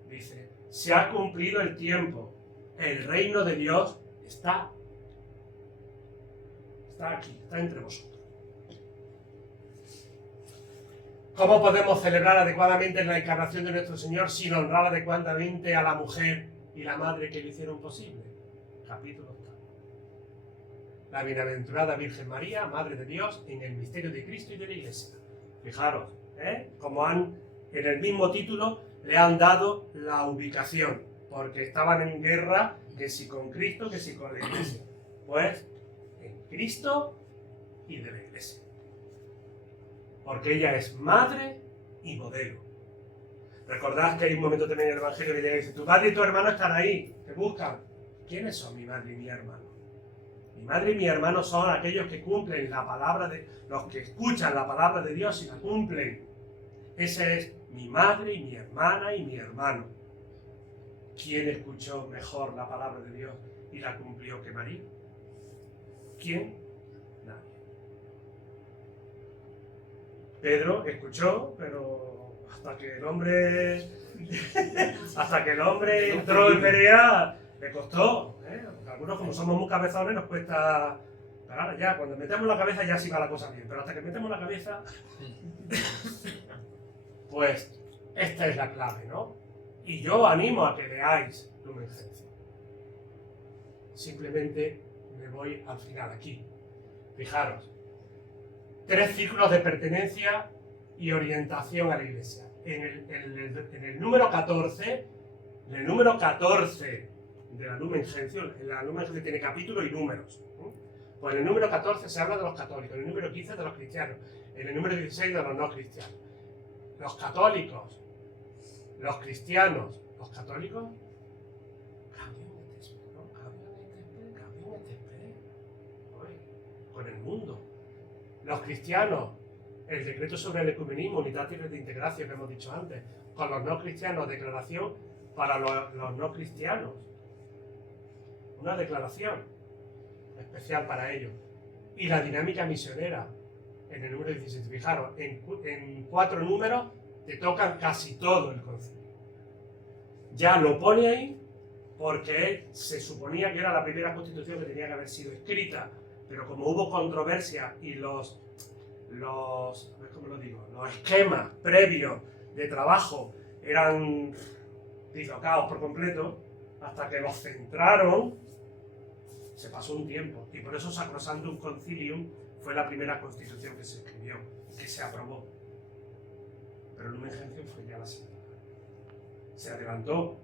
dice, se ha cumplido el tiempo. El reino de Dios está aquí, está entre vosotros. ¿Cómo podemos celebrar adecuadamente la encarnación de nuestro Señor sin honrar adecuadamente a la mujer y la madre que lo hicieron posible? Capítulo 8. La bienaventurada Virgen María, Madre de Dios, en el misterio de Cristo y de la Iglesia. Fijaros, como en el mismo título le han dado la ubicación, porque estaban en guerra, que si con Cristo, que si con la Iglesia. Pues en Cristo y de la Iglesia. Porque ella es madre y modelo. Recordad que hay un momento también en el Evangelio que dice, tu padre y tu hermano están ahí, te buscan. ¿Quiénes son mi madre y mi hermano? Mi madre y mi hermano son aquellos que cumplen la palabra de... los que escuchan la palabra de Dios y la cumplen. Ese es mi madre y mi hermana y mi hermano. ¿Quién escuchó mejor la palabra de Dios y la cumplió que María? ¿Quién? Nadie. Pedro escuchó, pero hasta que el hombre entró en Berea, le costó. Porque algunos, como somos muy cabezones, nos cuesta. Pero ahora ya, cuando metemos la cabeza ya sí va la cosa bien, pero hasta que metemos la cabeza, pues esta es la clave, ¿no? Y yo animo a que leáis Lumen Gentium. Simplemente me voy al final aquí. Fijaros, 3 círculos de pertenencia y orientación a la Iglesia. En el número 14, de la Lumen Gentium, la Lumen Gentium tiene capítulo y números. Pues en el número 14 se habla de los católicos, en el número 15 de los cristianos, en el número 16 de los no cristianos. Los católicos, los cristianos, los católicos, con el mundo. Los cristianos, el decreto sobre el ecumenismo, unidad y red de integración que hemos dicho antes. Con los no cristianos, declaración para los no cristianos. Una declaración especial para ellos. Y la dinámica misionera, en el número 17. Fijaros, en 4 números te tocan casi todo el concilio. Ya lo pone ahí porque se suponía que era la primera constitución que tenía que haber sido escrita, pero como hubo controversia y los esquemas previos de trabajo eran dislocados por completo, hasta que los centraron, se pasó un tiempo. Y por eso Sacrosanctum Concilium fue la primera constitución que se escribió, que se aprobó. Pero Lumen Gentium fue ya la segunda. Se adelantó,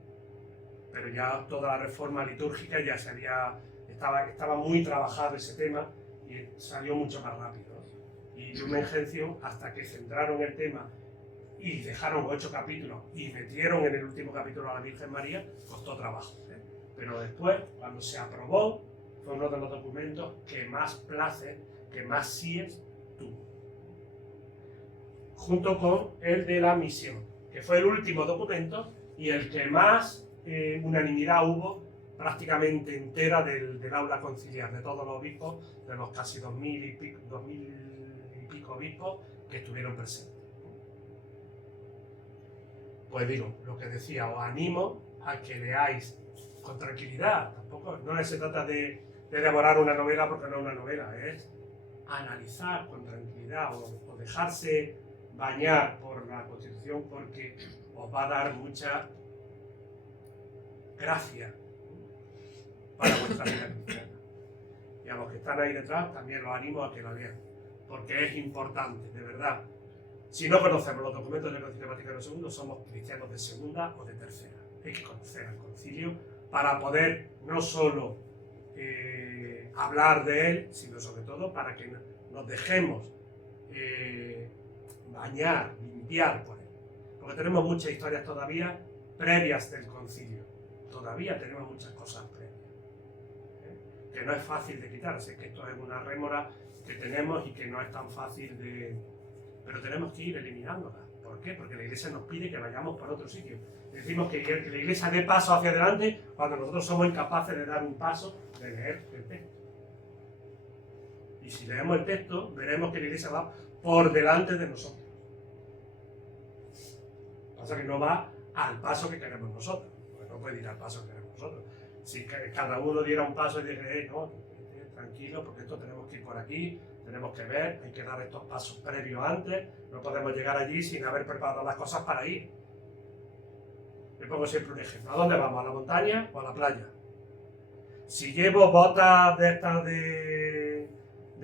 pero ya toda la reforma litúrgica ya estaba muy trabajado ese tema y salió mucho más rápido. Y Lumen Gentium, hasta que centraron el tema y dejaron 8 capítulos y metieron en el último capítulo a la Virgen María, costó trabajo. Pero después, cuando se aprobó, fue uno de los documentos que más placer, que más síes tuvo. Junto con el de la misión, que fue el último documento y el que más unanimidad hubo prácticamente entera del aula conciliar, de todos los obispos, de los casi 2000 y pico obispos que estuvieron presentes. Pues digo, lo que decía, os animo a que leáis con tranquilidad. Tampoco no se trata de devorar una novela porque no es una novela, es analizar con tranquilidad o dejarse bañar por la Constitución, porque os va a dar mucha gracia para vuestra vida cristiana. Y a los que están ahí detrás también los animo a que la lean, porque es importante, de verdad. Si no conocemos los documentos del Concilio Vaticano II, somos cristianos de segunda o de tercera. hay que conocer al concilio para poder no solo hablar de él, sino sobre todo para que nos dejemos bañar, limpiar por él. Porque tenemos muchas historias todavía previas del concilio. Todavía tenemos muchas cosas previas. Que no es fácil de quitar. Así que esto es una rémora que tenemos y que no es tan fácil de... Pero tenemos que ir eliminándola. ¿Por qué? Porque la Iglesia nos pide que vayamos por otro sitio. Decimos que la Iglesia dé paso hacia adelante cuando nosotros somos incapaces de dar un paso de leer el texto. Y si leemos el texto, veremos que la Iglesia va por delante de nosotros. Pasa que no va al paso que queremos nosotros. Porque no puede ir al paso que queremos nosotros. Si cada uno diera un paso y dijera, no, tranquilo, porque esto tenemos que ir por aquí, tenemos que ver, hay que dar estos pasos previos antes, no podemos llegar allí sin haber preparado las cosas para ir. Le pongo siempre un ejemplo. ¿A dónde vamos? ¿A la montaña o a la playa? Si llevo botas de estas de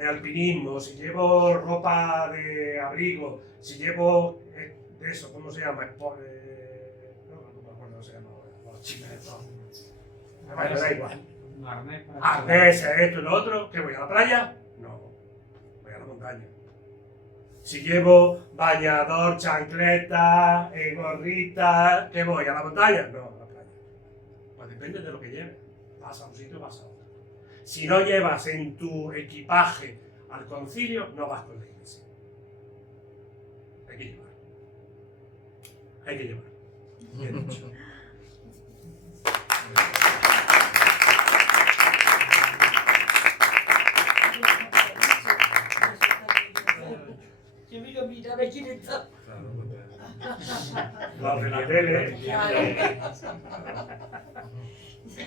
alpinismo, si llevo ropa de abrigo, si llevo de eso, ¿cómo se llama? No me acuerdo cómo se llama ahora, los chinos. Bueno, da igual. Arnés, esto y lo otro. ¿Qué voy a la playa? No, voy a la montaña. Si llevo bañador, chancleta, gorrita, ¿qué voy? ¿A la montaña? No, a la playa. Pues depende de lo que lleves. Vas a un sitio, vas a otro. Si no llevas en tu equipaje al concilio, no vas con la iglesia. Hay que llevar. Hay que llevar. Bien dicho. Yo miro, mira, a ver quién está. Los de la tele.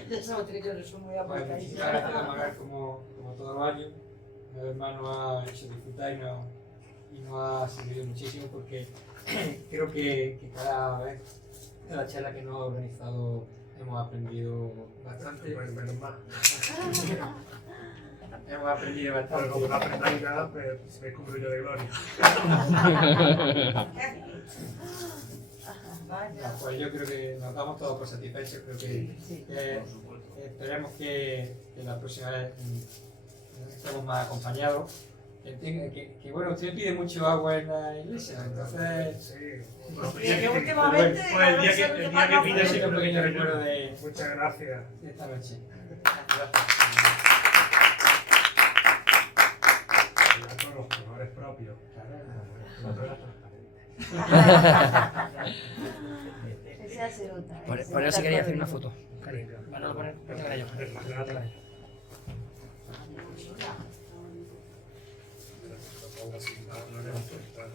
Ya sabes que yo no soy muy Bueno, apartadísima. ahora queremos ver como todos los años, el hermano ha hecho disfrutar y nos ha servido muchísimo porque creo que cada vez, cada charla que nos ha organizado hemos aprendido bastante. Pues menos mal. Hemos aprendido Pero bastante. como no aprendáis nada, pues me cubro yo de gloria. Vaya. Pues yo creo que nos damos todos por satisfechos. Creo que esperemos que la próxima vez estemos más acompañados. Que bueno, usted pide mucho agua en la iglesia, entonces... Sí. Y que últimamente... Pues el día que pide Ese es siempre un pequeño recuerdo de Muchas gracias. esta noche. Ya con los colores propios. Por eso quería hacer una foto. Para no poner. Lo pongo así, no le va a afectar.